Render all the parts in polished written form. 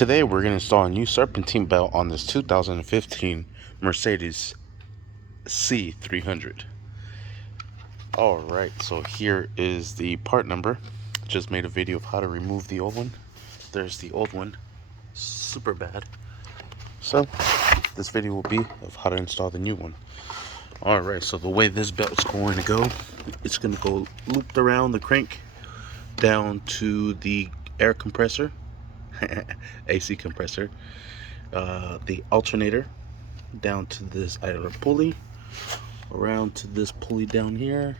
Today we're going to install a new Serpentine belt on this 2015 Mercedes C300. Alright, so here is the part number. Just made a video of how to remove the old one. There's the old one, super bad. So this video will be of how to install the new one. Alright, so the way this belt's going to go, it's going to go looped around the crank down to the air compressor, AC compressor, the alternator, down to this idler pulley, around to this pulley down here,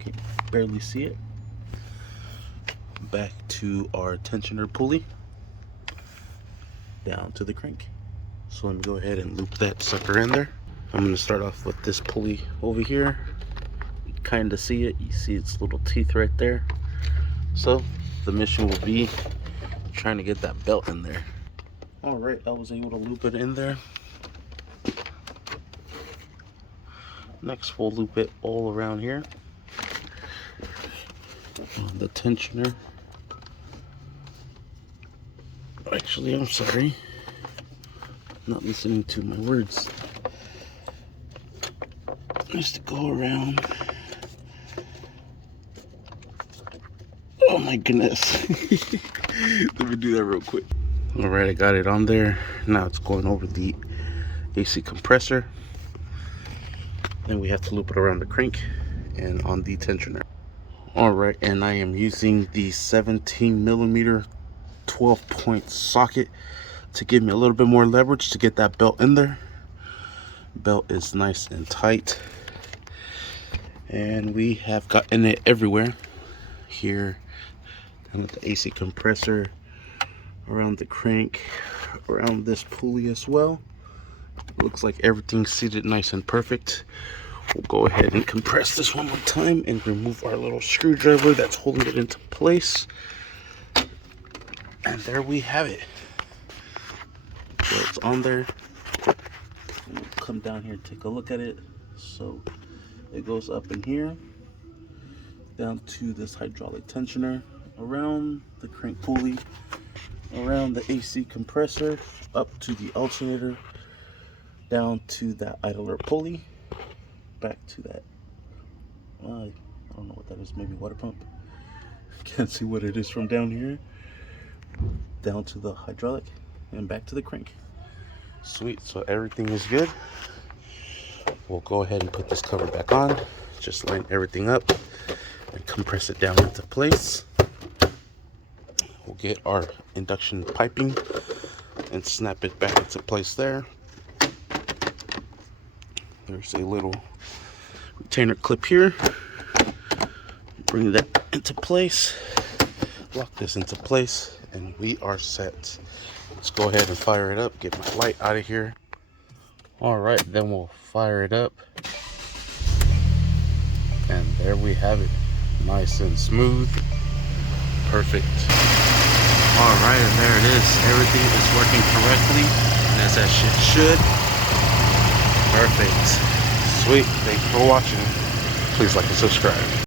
can barely see it, back to our tensioner pulley, down to the crank. So let me go ahead and loop that sucker in there. I'm going to start off with this pulley over here. You kind of see it, you see its little teeth right there. So the mission will be trying to get that belt in there. Alright, I was able to loop it in there. Next we'll loop it all around here on the tensioner. Actually, I'm sorry, not listening to my words. Just to go around. Oh my goodness. Let me do that real quick. Alright, I got it on there. Now it's going over the AC compressor. Then we have to loop it around the crank and on the tensioner. Alright, and I am using the 17mm 12-point socket to give me a little bit more leverage to get that belt in there. Belt is nice and tight. And we have gotten it everywhere. Here, down at the AC compressor, around the crank, around this pulley as well. Looks like everything's seated nice and perfect. We'll go ahead and compress this one more time and remove our little screwdriver that's holding it into place. And there we have it. So it's on there. We'll come down here and take a look at it. So it goes up in here, down to this hydraulic tensioner, around the crank pulley, around the AC compressor, up to the alternator, down to that idler pulley, back to that, I don't know what that is, maybe water pump. Can't see what it is from down here. Down to the hydraulic and back to the crank. Sweet, so everything is good. We'll go ahead and put this cover back on. Just line everything up and compress it down into place. We'll get our induction piping and snap it back into place there. There's a little retainer clip here. Bring that into place. Lock this into place and we are set. Let's go ahead and fire it up. Get my light out of here. Alright, then we'll fire it up. And there we have it. Nice and smooth. Perfect. Alright, and there it is. Everything is working correctly, and as that shit should. Perfect. Sweet. Thank you for watching. Please like and subscribe.